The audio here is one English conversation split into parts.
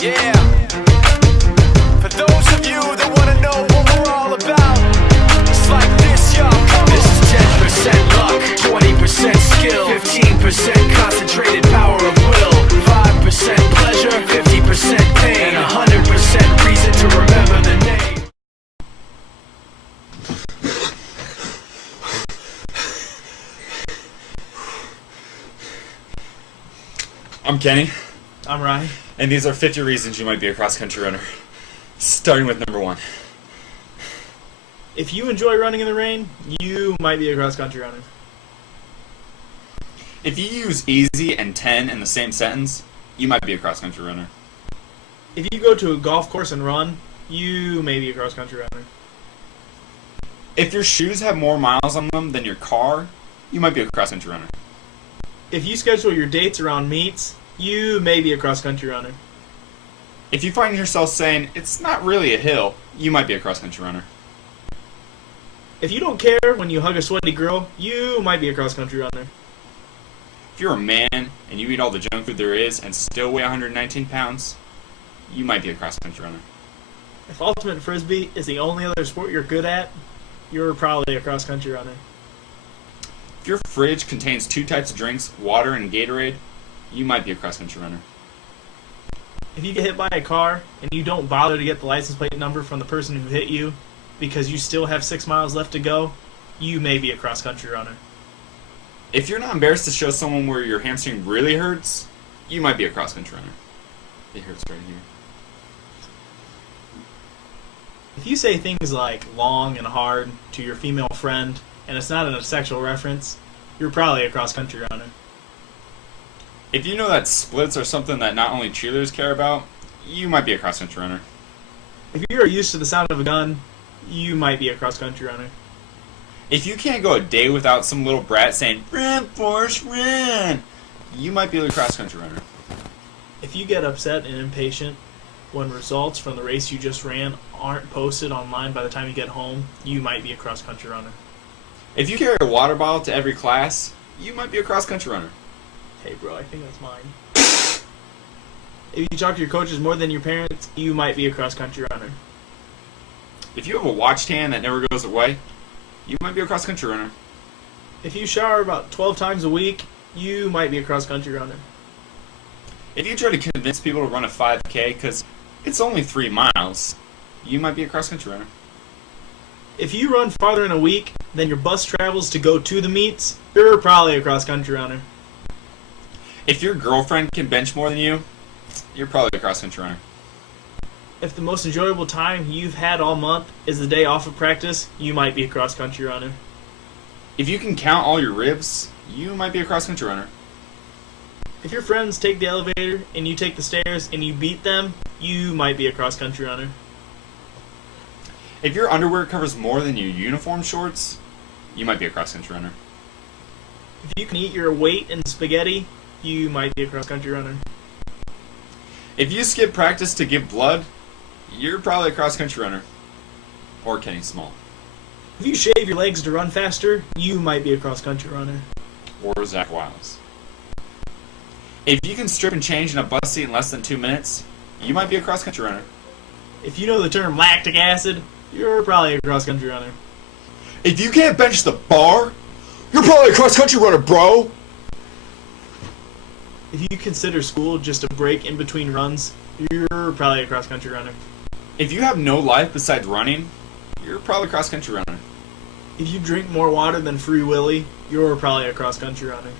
Yeah. For those of you that wanna know what we're all about, it's like this, y'all. This is 10% luck, 20% skill, 15% concentrated power of will, 5% pleasure, 50% pain, and 100% reason to remember the name. I'm Kenny, I'm Ryan. and these are 50 reasons you might be a cross-country runner. Starting with number 1. If you enjoy running in the rain, you might be a cross-country runner. If you use easy and 10 in the same sentence, you might be a cross-country runner. If you go to a golf course and run, you may be a cross-country runner. If your shoes have more miles on them than your car, you might be a cross-country runner. If you schedule your dates around meets, you may be a cross-country runner. If you find yourself saying, it's not really a hill, you might be a cross-country runner. If you don't care when you hug a sweaty girl, you might be a cross-country runner. If you're a man and you eat all the junk food there is and still weigh 119 pounds, you might be a cross-country runner. If ultimate frisbee is the only other sport you're good at, you're probably a cross-country runner. If your fridge contains 2 types of drinks, water and Gatorade, you might be a cross-country runner. If you get hit by a car and you don't bother to get the license plate number from the person who hit you because you still have 6 miles left to go, you may be a cross-country runner. If you're not embarrassed to show someone where your hamstring really hurts, you might be a cross-country runner. It hurts right here. If you say things like long and hard to your female friend and it's not in a sexual reference, you're probably a cross-country runner. If you know that splits are something that not only cheerleaders care about, you might be a cross-country runner. If you're used to the sound of a gun, you might be a cross-country runner. If you can't go a day without some little brat saying, "Run, Forrest, run," you might be a cross-country runner. If you get upset and impatient when results from the race you just ran aren't posted online by the time you get home, you might be a cross-country runner. If you carry a water bottle to every class, you might be a cross-country runner. Hey bro, I think that's mine. If you talk to your coaches more than your parents, you might be a cross-country runner. If you have a watch tan that never goes away, you might be a cross-country runner. If you shower about 12 times a week, you might be a cross-country runner. If you try to convince people to run a 5K because it's only 3 miles, you might be a cross-country runner. If you run farther in a week than your bus travels to go to the meets, you're probably a cross-country runner. If your girlfriend can bench more than you, you're probably a cross-country runner. If the most enjoyable time you've had all month is the day off of practice, you might be a cross-country runner. If you can count all your ribs, you might be a cross-country runner. If your friends take the elevator and you take the stairs and you beat them, you might be a cross-country runner. If your underwear covers more than your uniform shorts, you might be a cross-country runner. If you can eat your weight in spaghetti, you might be a cross-country runner. If you skip practice to give blood, you're probably a cross-country runner. Or Kenny Small. If you shave your legs to run faster, you might be a cross-country runner. Or Zach Wiles. If you can strip and change in a bus seat in less than 2 minutes, you might be a cross-country runner. If you know the term lactic acid, you're probably a cross-country runner. If you can't bench the bar, you're probably a cross-country runner, bro! If you consider school just a break in between runs, you're probably a cross-country runner. If you have no life besides running, you're probably a cross-country runner. If you drink more water than Free Willy, you're probably a cross-country runner.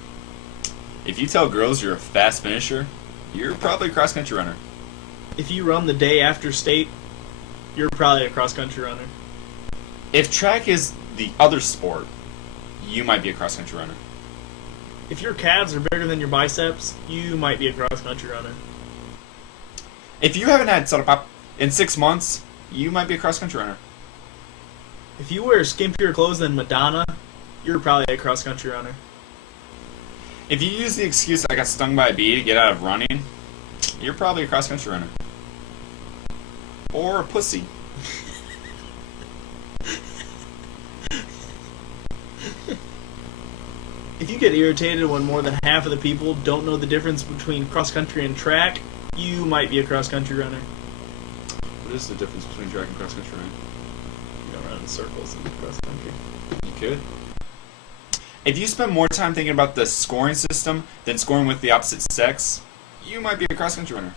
If you tell girls you're a fast finisher, you're probably a cross-country runner. If you run the day after state, you're probably a cross-country runner. If track is the other sport, you might be a cross-country runner. If your calves are bigger than your biceps, you might be a cross-country runner. If you haven't had soda pop in 6 months, you might be a cross-country runner. If you wear skimpier clothes than Madonna, you're probably a cross-country runner. If you use the excuse I got stung by a bee to get out of running, you're probably a cross-country runner. Or a pussy. If you get irritated when more than half of the people don't know the difference between cross-country and track, you might be a cross-country runner. What is the difference between track and cross country running? You don't run in circles in cross-country. You could. If you spend more time thinking about the scoring system than scoring with the opposite sex, you might be a cross country runner.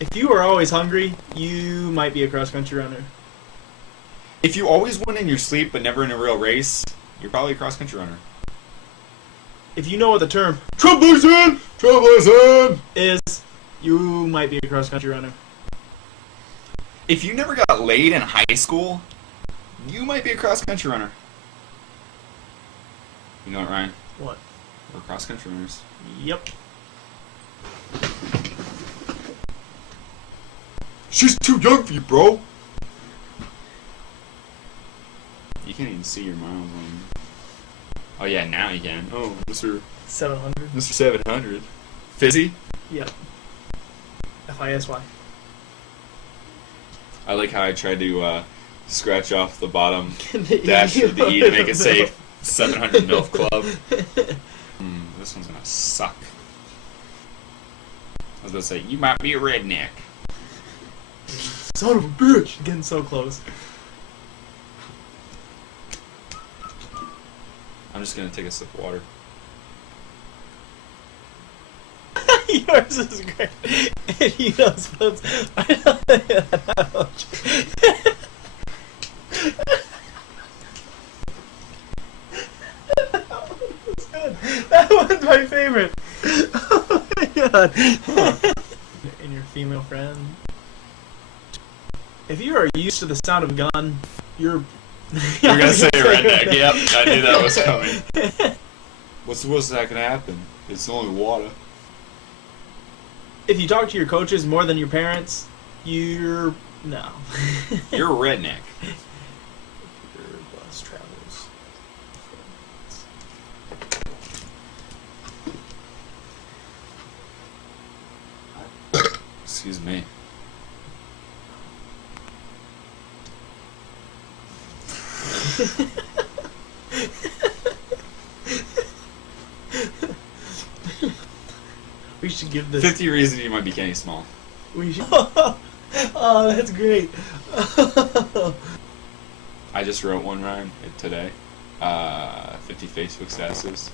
If you are always hungry, you might be a cross-country runner. If you always win in your sleep but never in a real race, you're probably a cross country runner. If you know what the term Trailblazing! Trailblazing! is, you might be a cross-country runner. If you never got laid in high school, you might be a cross country runner. You know what, Ryan? What? We're cross country runners. Yep. She's too young for you, bro. You can't even see your miles on. Oh yeah, now you can. Oh, Mr. 700. Mr. 700. Fizzy? Yep. FISY. I like how I tried to scratch off the bottom dash of the E to make it say 700 MILF Club. This one's gonna suck. I was gonna say, you might be a redneck. Son of a bitch! Getting so close. I'm just gonna take a sip of water. Yours is great. And you know, Spence, I know that one's my favorite. Oh my god. And your female friend. If you are used to the sound of a gun, you're You're gonna say redneck. Yep, I knew that was coming. What's that gonna happen? It's only water. If you talk to your coaches more than your parents, you're no. You're a redneck. Your bus travels. Excuse me. We should give this. 50 reasons you might be Kenny Small. We should. Oh, that's great. I just wrote one, Ryan, today. 50 Facebook statuses.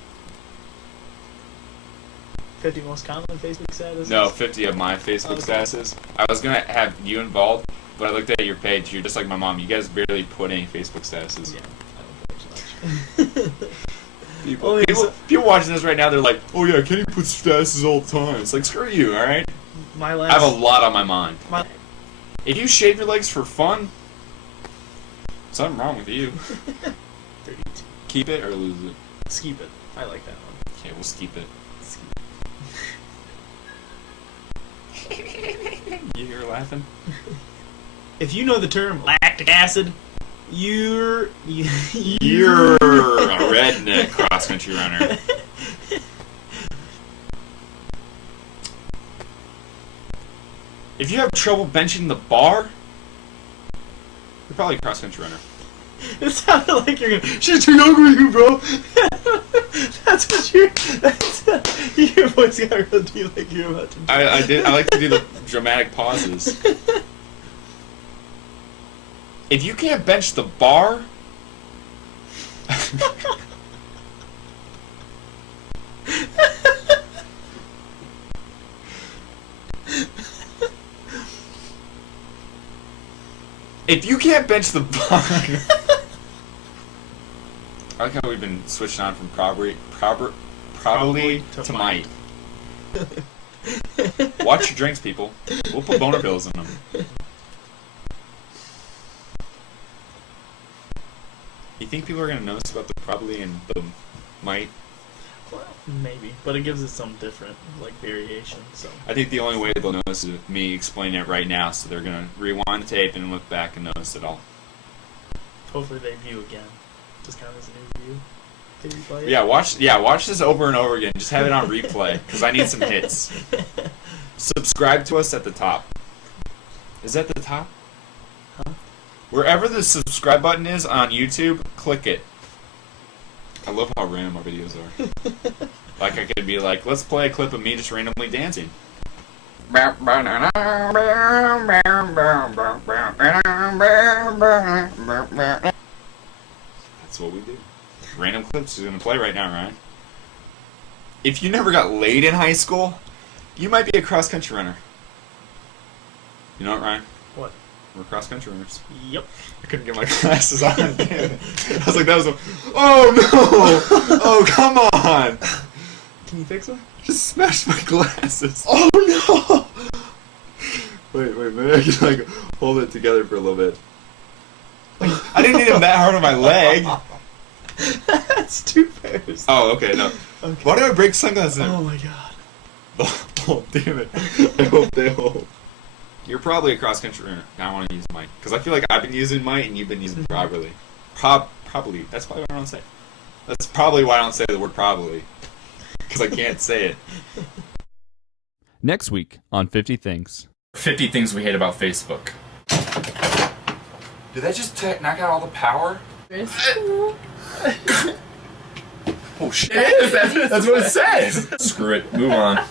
50 most common Facebook status. No, 50 of my Facebook statuses. I was gonna have you involved, but I looked at your page. You're just like my mom. You guys barely put any Facebook statuses. Yeah, I don't post much. People watching this right now, they're like, "Oh yeah, Kenny puts statuses all the time." It's like, screw you, all right? My I last. have a lot on my mind. My, If you shave your legs for fun, something wrong with you. 32. Keep it or lose it. Skeep it. I like that one. Okay, we'll keep it. You hear her laughing? If you know the term lactic acid, you're You're a redneck cross-country runner. If you have trouble benching the bar, you're probably a cross-country runner. It sounded like you're gonna. She's too young for you, bro. That's what you're. Your voice got real deep, like you're about to. I like to do the dramatic pauses. If you can't bench the bar, if you can't bench the bar. I like how we've been switching on from probably to might. Watch your drinks, people. We'll put boner pills in them. You think people are gonna notice about the probably and the might? Well, maybe, but it gives it some different like variation. So I think the only way they'll notice is me explaining it right now, so they're gonna rewind the tape and look back and notice it all. hopefully they view again, just kind of as an interview. Did you play it? Watch this over and over again. Just have it on replay because I need some hits. Subscribe to us at the top. Is that the top? Huh? Wherever the subscribe button is on YouTube, click it. I love how random our videos are. Like I could be like, let's play a clip of me just randomly dancing. That's what we do. Random clips is gonna play right now, Ryan. If you never got laid in high school, you might be a cross country runner. You know what, Ryan? What? We're cross country runners. Yep. I couldn't get my glasses on. Damn it. I was like, that was a. Oh no! Oh, come on! Can you fix them? Just smashed my glasses. Oh no! Wait, maybe I can like hold it together for a little bit. I didn't need him that hard on my leg. That's 2 pairs. Oh, okay, no. Okay. Why did I break sunglasses? Oh my god. Oh, damn it. I hope they hold. You're probably a cross country runner. Now I want to use mine. Because I feel like I've been using mine and you've been using properly. Probably. That's probably why I don't say it. That's probably why I don't say the word probably. Because I can't say it. Next week on 50 Things. 50 things we hate about Facebook. Did that just knock out all the power? Oh shit! It is! That's what it says! Screw it. Move on.